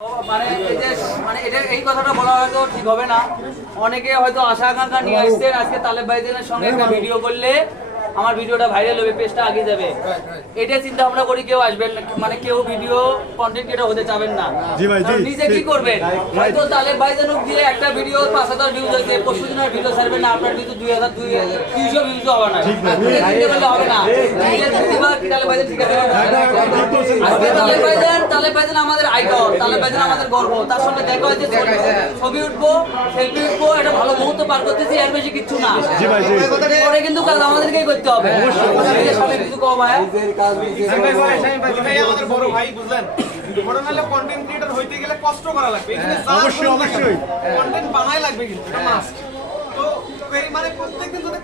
মানে এটা এই কথাটা বলা হয়তো ঠিক হবে না। অনেকে হয়তো আশা আকাঙ্ক্ষা নিয়ে আসছেন আজকে তালেব ভাইজানের সঙ্গে একটা ভিডিও করলে আমার ভিডিওটা ভাইরাল হবে, পেজটা আগে যাবে, এটা চিন্তা ভাবনা করি কেউ আসবেন না, মানে কেউ ভিডিও কন্টেন্ট ক্রিয়েটর হতে চাবেন না। নিজে কি করবেন, হয়তো তালেব ভাইজানুক দিয়ে একটা ভিডিও 5000 ভিউজ হয়েছে, পরশু দিনের ভিডিও ছাড়বেন না, আপনার ভিডিও 2000-200 ভিউজ হবে না, চিন্তা করলে হবে না। তালেব ভাইজান ঠিক আছে, আজকে তালেব ভাইজান আমাদের আইকন, তালেব ভাইজান আমাদের গর্ব, তার সঙ্গে দেখা হয়েছে, ছবি উঠবো, সেলফি উঠবো, একটা ভালো মুহূর্ত পার করতেছি, এর বেশি কিচ্ছু না। পরে কিন্তু কাজ আমাদেরকেই করতে হবে। কিছু কম ভাই, আমাদের বড় ভাই বুঝলেন, কন্টেন্ট ক্রিয়েটর হইতে গেলে কষ্ট করা লাগবে, অবশ্যই কন্টেন্ট বানাই লাগবে, কিন্তু এটা মাস্ট। তো মানে প্রত্যেকদিন যদি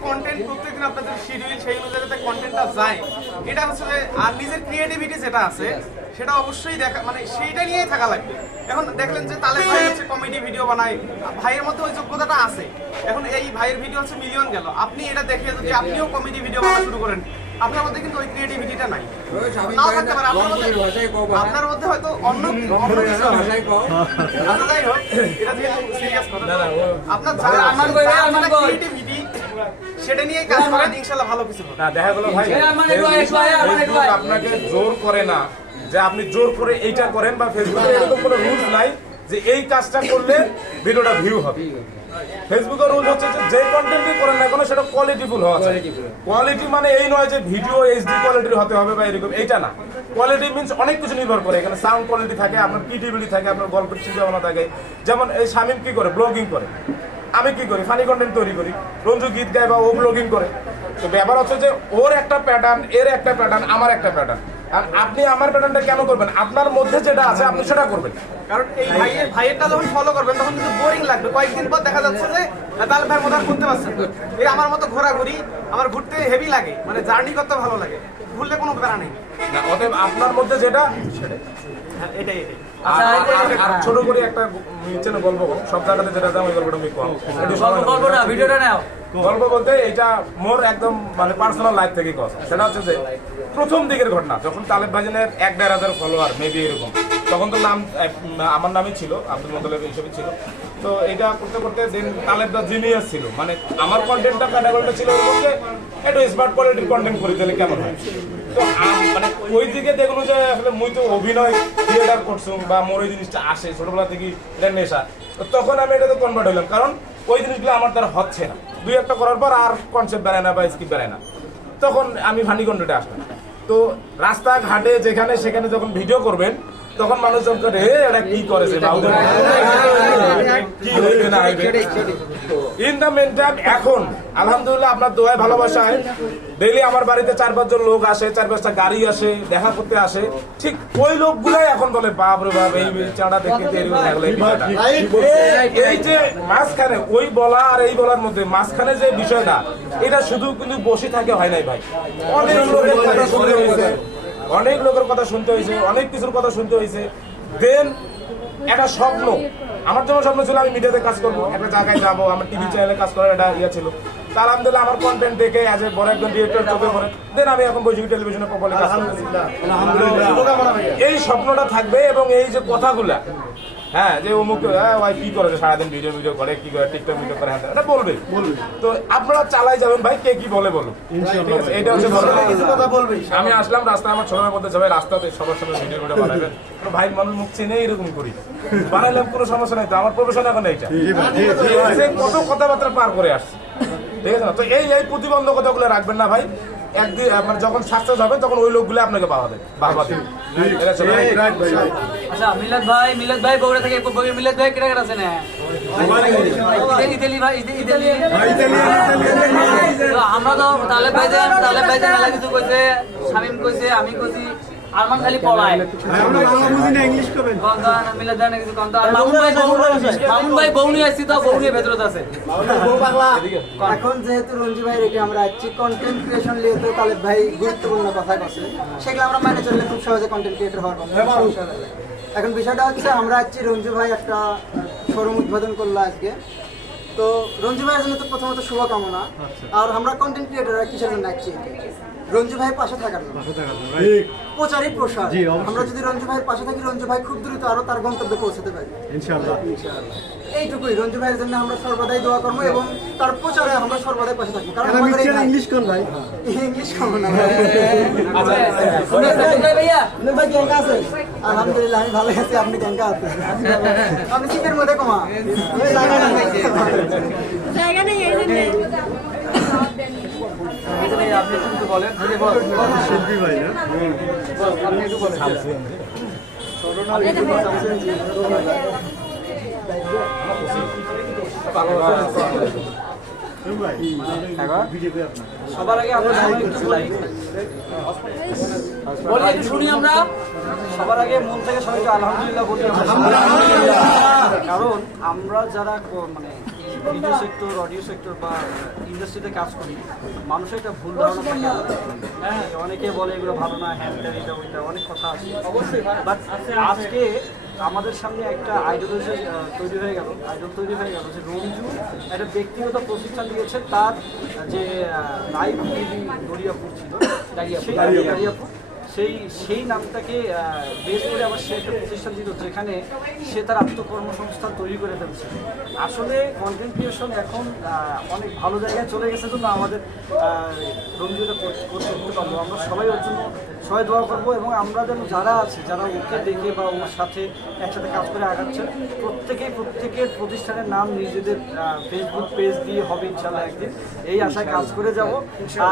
প্রত্যেকদিন আপনাদের শিডিউল সেই অনুযায়ী যাতে কন্টেন্টটা যায়, এটা হচ্ছে যে, আর নিজের ক্রিয়েটিভিটি যেটা আছে সেটা অবশ্যই দেখা, মানে সেইটা নিয়েই থাকা লাগবে। এখন দেখলেন যে তালেব ভাই হচ্ছে কমেডি ভিডিও বানায়, ভাইয়ের মধ্যে ওই যোগ্যতাটা আছে, এখন এই ভাইয়ের ভিডিও হচ্ছে মিলিয়ন গেল, আপনি এটা দেখে যদি আপনিও কমেডি ভিডিও বানানো শুরু করেন, আপনার মধ্যে কিন্তু ওই ক্রিয়েটিভিটিটা নাই, নাও থাকতে পারে আপনার মধ্যে হয়তো অন্য কিছু যাই হোক, এটা যেহেতু সিরিয়াস কথা, আপনার ক্রিয়েটিভিটি সেটা নিয়ে কাজ করেন, ইনশাআল্লাহ ভালো কিছু হবে। না দেখা গেল ভাই আপনাকে জোর করে না যে আপনি জোর করে এইটা করেন, বা ফেসবুকে এরকম কোনো রুলস নাই যে এই কাজটা করলে ভিডিওটা ভিউ হবে। ফেসবুকের রুল হচ্ছে যে কন্টেন্টই করেন না কেন সেটা কোয়ালিটিফুল হওয়া চাই। কোয়ালিটি মানে এই নয় যে ভিডিও এইচডি কোয়ালিটির হতে হবে বা এরকম, এইটা না। কোয়ালিটি মিন্স অনেক কিছু নির্ভর করে, এখানে সাউন্ড কোয়ালিটি থাকে, আপনার ক্রিয়েটিভিটি থাকে, আপনার গল্পের চিন্তা ভাবনা থাকে। যেমন এই শামীম কি করে, ব্লগিং করে, আমি কি করি, ফানি কন্টেন্ট তৈরি করি, রঞ্জু গীত গায় বা ও ব্লগিং করে। তো ব্যাপার হচ্ছে যে ওর একটা প্যাটার্ন, এর একটা প্যাটার্ন, আমার একটা প্যাটার্ন। আর আপনি আমার প্যাটার্নটা কেন করবেন? আপনার মধ্যে যেটা আছে আপনি সেটা করবেন। কারণ এই ভাইয়েরটা যখন ফলো করবেন তখন কিন্তু বোরিং লাগবে, কয়েকদিন পর দেখা যাচ্ছে যে তালেব ভাইয়ের মতো ঘুরতে পারছেন। এই আমার মতো ঘোরাঘুরি, আমার ঘুরতে হেভি লাগে, মানে জার্নি করতে ভালো লাগে, ঘুরলে কোনো প্যারা নেই। না, অতএব আপনার মধ্যে যেটা সেটাই। এটাই আর ছোট করে একটা চ্যানেল গল্প, সব জায়গাতে যেটা দাম ওই গল্পটা আমি কম। গল্পটা ভিডিওটা নাও। গল্প বলতে এটা মোর একদম মানে পার্সোনাল লাইফ থেকে কথা। সেটা হচ্ছে যে প্রথম দিকের ঘটনা, যখন তালেব ভাইজানের 1-1.5 ফলোয়ার মেবি এরকম, তখন তো নাম আমার নামই ছিল, আব্দুল মোতালেব এইসবই ছিল। তো এটা করতে করতে দিন তালেব দা জিনিয়াস ছিল, মানে আমার কন্টেন্টটা ক্যাটাগরিটা ছিল এরকম যে একটু স্মার্ট কোয়ালিটির কন্টেন্ট করি তাহলে কেমন হয়। তো মানে ওই দিকে দেখলো যে আসলে মুই তো অভিনয় থিয়েটার করছি বা মোর ওই জিনিসটা আসে ছোটবেলা থেকে এটা নেশা, তো তখন আমি এটাতে কনভার্ট হইলাম, কারণ ওই জিনিসগুলো আমার দ্বারা হচ্ছে না। 2-1টা করার পর আর কনসেপ্ট বেড়ায় না বা স্কিপ বেড়ায় না, তখন আমি ফানি কন্টেন্টে আসলাম। তো রাস্তাঘাটে যেখানে সেখানে যখন ভিডিও করবেন তখন মানুষজন করে এটা কি করেছে কি হইবে না হইবে। ইন দ্য মেন টাইম এখন আলহামদুলিল্লাহ আপনার দোয়ায় ভালোবাসায় ডেইলি আমার বাড়িতে 4-5 জন লোক আসে, 4-5টা গাড়ি আসে, দেখা করতে আসে। ঠিক ওই লোকগুলাই এখন বলে বাপ রে বাপ, এই চাঁদা দেখতে এই যে মাঝখানে ওই বলা আর এই বলার মধ্যে মাঝখানে যে বিষয়টা, এটা শুধু কিন্তু বসে থাকে হয় নাই ভাই। অনেক লোকের কথা শুনতে হয়েছে, অনেক লোকের কথা শুনতে হয়েছে, অনেক কিছুর কথা শুনতে হয়েছে। দেন একটা স্বপ্ন, আমার যেমন স্বপ্ন ছিল আমি মিডিয়াতে কাজ করবো, একটা জায়গায় যাবো, আমার টিভি চ্যানেলে কাজ করার একটা ইয়ে ছিল। তার আলহামদুলিল্লাহ আমার কন্টেন্ট দেখে অ্যাজ এ বড় একজন ডিরেক্টর চোখে পড়ে, দেন আমি এখন বৈশাখী টেলিভিশনে প্রপারলি কাজ করতেছি। এই স্বপ্নটা থাকবে, এবং এই যে কথাগুলা, হ্যাঁ যে অমুক ভাই কি করেছে সারাদিন ভিডিও করে, কি করে টিকটক ভিডিও করে, হ্যাঁ এটা বলবে। তো আপনারা চালাই যাবেন ভাই, কে কি বলে বলো, ঠিক আছে? এটা হচ্ছে আমি আসলাম রাস্তায়, আমার ছোট ভাইয়ের মধ্যে সবাই রাস্তাতে সবার সঙ্গে ভিডিও বানাবেন, ভাই মানুষ মুখ চিনে এরকম করি বানাইলাম, কোনো সমস্যা নাই। তো আমার প্রফেশন এখন এইটা, কত কথাবার্তা পার করে আসছে, ঠিক আছে না? তো এই প্রতিবন্ধকতাগুলো রাখবেন না ভাই। একদিন মানে যখন সাকসেস হবে তখন ওই লোকগুলো আপনাকে বাহবা দেবে। আচ্ছা মিলাদ ভাই বগুড়া থেকে, মিলাদ ভাই কেটা আছে না আমরা তো তালেব ভাইজান মেলা কিছু কইছে, শামীম কইছে, আমি কইছি, আরমান খালি পড়ায় মিলাদ ভাই কিছু কম। মামুন ভাই বউনি আসছি, তো বউনি ভেতরত আছে। এখন যেহেতু রঞ্জু ভাই রেখে আমরা আসছি কন্টেন্ট ক্রিয়েশন নিয়ে, তো তালেব ভাই গুরুত্বপূর্ণ কথা বলছে, সেগুলো আমরা মানে চললে খুব সহজে কন্টেন্ট ক্রিয়েটর হওয়ার কথা। এখন বিষয়টা হচ্ছে আমরা আসছি, রঞ্জু ভাই একটা শোরুম উদ্বোধন করলো আজকে। তো রঞ্জু ভাইয়ের জন্য তো প্রথমত শুভকামনা। আর আমরা কন্টেন্ট ক্রিয়েটররা কিসের জন্য আসছি, রঞ্জু ভাইয়ের পাশে থাকার জন্য। প্রচারই প্রসার। আমরা যদি রঞ্জু ভাইয়ের পাশে থাকি, রঞ্জু ভাই খুব দ্রুত আরো তার গন্তব্যে পৌঁছাতে পারি ইনশাআল্লাহ। এইটুকুই, রঞ্জু ভাইয়ের জন্য আমরা সর্বদাই দোয়া করবো এবং তার প্রচারে আমরা সর্বদাই পাশে থাকবো। কারণ আমাদের ইংলিশ কোন ভাই, ইংলিশ কম না ভাইয়া ভাই। কেঙ্কা আছে? আলহামদুলিল্লাহ আমি ভালো আছি, আপনি কেঙ্কা আছেন? আপনি চিকের মধ্যে কমা জায়গা নেই এই জন্য আপনি একটু বলেন শিল্পী ভাই না আপনি একটু বলেন সবার আগে আমরা সবাই একটু বলি একটু শুনি আমরা সবার আগে মন থেকে সবাই একটু আলহামদুলিল্লাহ বলি। কারণ আমরা যারা মানে ভিডিও সেক্টর, অডিও সেক্টর বা ইন্ডাস্ট্রিতে কাজ করি, মানুষের একটা ভুল ধারণা থাকে। হ্যাঁ, অনেকে বলে এগুলো ভালো না, হ্যাঁ এটা ওইটা অনেক কথা আছে অবশ্যই। বাট আজকে আমাদের সামনে একটা আইডোলজি তৈরি হয়ে গেল যে রঞ্জু একটা ব্যক্তিগত প্রশিক্ষণ দিয়েছে। তার যে লাইভ টিভি দরিয়াপুর ছিল, দাঁড়িয়াপুর, সেই নামটাকে বেস করে আবার সে একটা প্রতিষ্ঠান দিল যেখানে সে তার আত্মকর্মসংস্থান তৈরি করে ফেলছে। আসলে কন্টেন্ট ক্রিয়েশন এখন অনেক ভালো জায়গায় চলে গেছে জন্য আমাদের রঞ্জুটা করতে পারবো। আমরা সবাই ওর জন্য সবাই দোয়া করবো এবং আমরা যেন যারা আছে, যারা ওকে দেখে বা ওর সাথে একসাথে কাজ করে আগাচ্ছে, প্রত্যেকের প্রতিষ্ঠানের নাম নিজেদের ফেসবুক পেজ দিয়ে হবে ইনশাল্লাহ একদিন, এই আশায় কাজ করে যাব।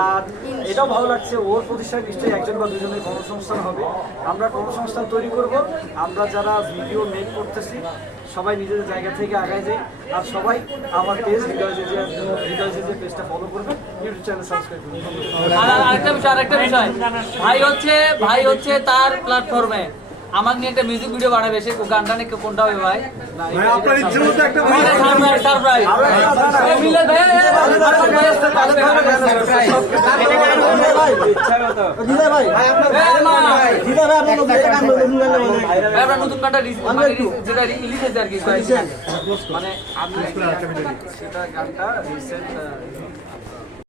আর এটাও ভালো লাগছে ওর প্রতিষ্ঠানে নিশ্চয়ই একজন বা দুজনের কর্মসংস্থান হবে। আমরা কর্মসংস্থান তৈরি করব। আমরা যারা ভিডিও মেক করতেছি সবাই নিজেদের জায়গা থেকে আগায় যাই। আর সবাই আমার পেজ হৃদয় যে পেজটা ফলো করবেন, ইউটিউব চ্যানেল সাবস্ক্রাইব করবেন। আরেকটা বিষয় ভাই হচ্ছে তার প্ল্যাটফর্মে আমাকে নিয়ে একটা মিউজিক ভিডিও বানাবে। সে গানটা নিয়ে কোনটা হবে ভাই? আপনার ইচ্ছে মতো একটা সারপ্রাইজ আমরা নতুন গানটা যেটা রিলিজ হয়েছে আর কি, মানে আমি সেটা গানটা রিসেন্ট